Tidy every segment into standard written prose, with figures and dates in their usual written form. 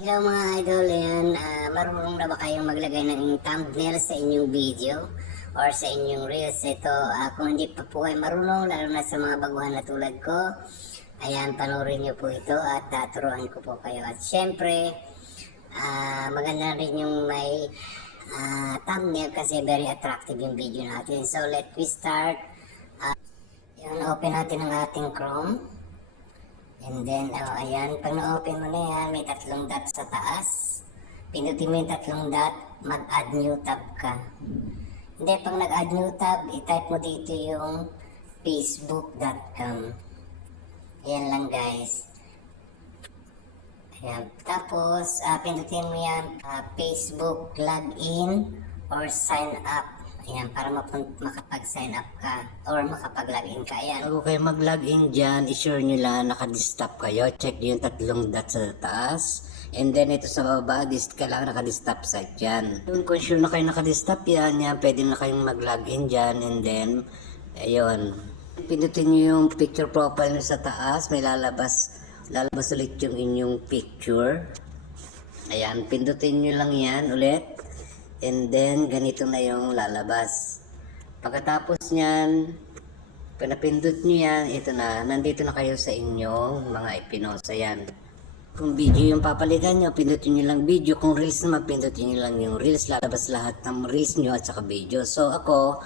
Hello mga idol, yan, marunong na ba kayong maglagay ng thumbnail sa inyong video or sa inyong reels? Ito, kung hindi pa po kayo marunong, lalo na sa mga baguhan na tulad ko, ayan, panoorin nyo po ito at turuan ko po kayo. At syempre, maganda rin yung may thumbnail kasi very attractive yung video natin. So let me start. Yun, open natin ang ating Chrome. And then, ayan, pag na-open mo na yan, may tatlong dot sa taas. Pindutin mo yung tatlong dot, mag-add new tab ka. Hindi, pag nag-add new tab, i-type mo dito yung facebook.com. Ayan lang guys. Ayan, tapos, pindutin mo yan, Facebook login or sign up. Ayan, para makapag-sign up ka or makapag-login ka. Ayan. Bago kayo mag-login dyan, i-sure nyo lang naka-desktop kayo. Check nyo yung tatlong dot sa taas. And then ito sa baba, kailangan naka-desktop site dyan. Kung sure na kayo naka-desktop yan, pwede na kayong mag-login dyan. And then, ayun. Pindutin nyo yung picture profile nyo sa taas. May lalabas ulit yung inyong picture. Ayan, pindutin nyo lang yan ulit. And then, ganito na yung lalabas. Pagkatapos nyan, pag napindot nyo yan, ito na, nandito na kayo sa inyong mga ipinosa yan. Kung video yung papalitan nyo, pindutin nyo lang video. Kung reels naman, pindutin nyo lang yung reels. Lalabas lahat ng reels nyo at saka video. So ako,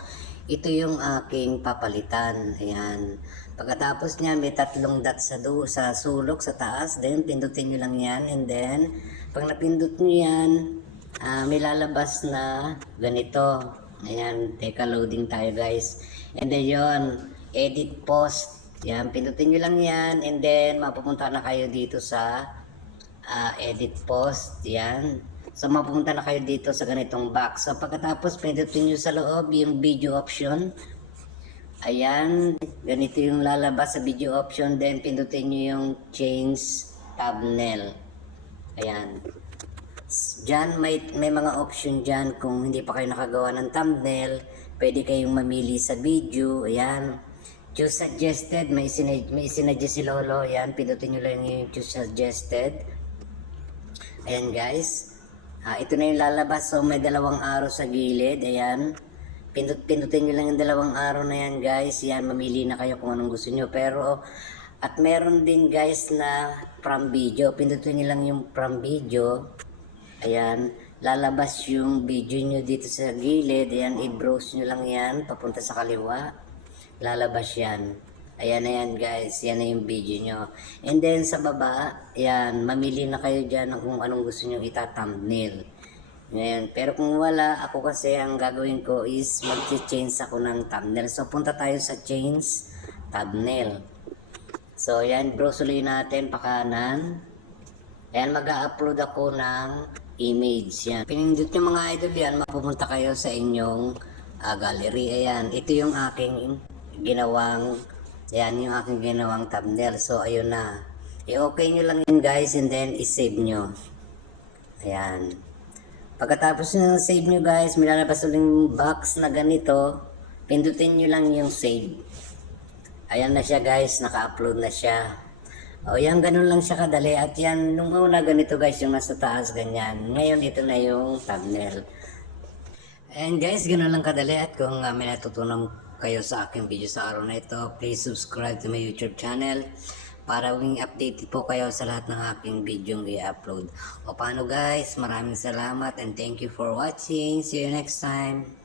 ito yung aking papalitan. Ayan. Pagkatapos nyan, may tatlong dot sa sulok, sa taas. Then, pindutin nyo lang yan. And then, pag napindot nyo yan, may lalabas na ganito. Ayan, teka, loading tayo guys. And then yun, edit post. Yan, pindutin nyo lang yan. And then, mapupunta na kayo dito sa edit post. Yan. So, mapupunta na kayo dito sa ganitong box. So, pagkatapos, pindutin nyo sa loob yung video option. Ayan, ganito yung lalabas sa video option. Then, pindutin nyo yung change thumbnail. Ayan. Diyan may mga option dyan. Kung hindi pa kayo nakagawa ng thumbnail, pwede kayong mamili sa video. Ayan, choose suggested. May sinuggest si Lolo. Ayan, pindutin nyo lang yung choose suggested. Ayan guys, ito na yung lalabas. So may dalawang arrow sa gilid. Ayan, pindutin nyo lang yung dalawang arrow na yan guys. Ayan, mamili na kayo kung anong gusto nyo. Pero at meron din guys na from video. Pindutin nyo lang yung from video. Ayan, lalabas yung video nyo dito sa gilid. Ayan, i-browse nyo lang yan, papunta sa kaliwa. Lalabas yan. Ayan na yan guys, yan na yung video nyo. And then sa baba, ayan, mamili na kayo dyan kung anong gusto nyo ita-thumbnail. Ngayon, pero kung wala, ako kasi ang gagawin ko is mag-change ako ng thumbnail. So punta tayo sa change thumbnail. So ayan, browse ulit natin pa kanan. Ayan, mag-upload ako ng image. Yan. Pinindot yung mga idol yan, mapupunta kayo sa inyong gallery. Ayan, ito yung aking ginawang, thumbnail. So, ayun na. I-okay nyo lang yun guys, and then i-save nyo. Ayan. Pagkatapos nyo save nyo guys, may lalabas uling box na ganito. Pindutin nyo lang yung save. Ayan na siya guys, naka-upload na siya. O yan, ganun lang siya kadali. At yan, nung una ganito guys, yung nasa taas, ganyan. Ngayon, ito na yung thumbnail. And guys, ganun lang kadali. At kung may natutunan kayo sa aking video sa araw na ito, please subscribe to my YouTube channel para maging updated po kayo sa lahat ng aking video i-upload. O paano guys, maraming salamat and thank you for watching. See you next time.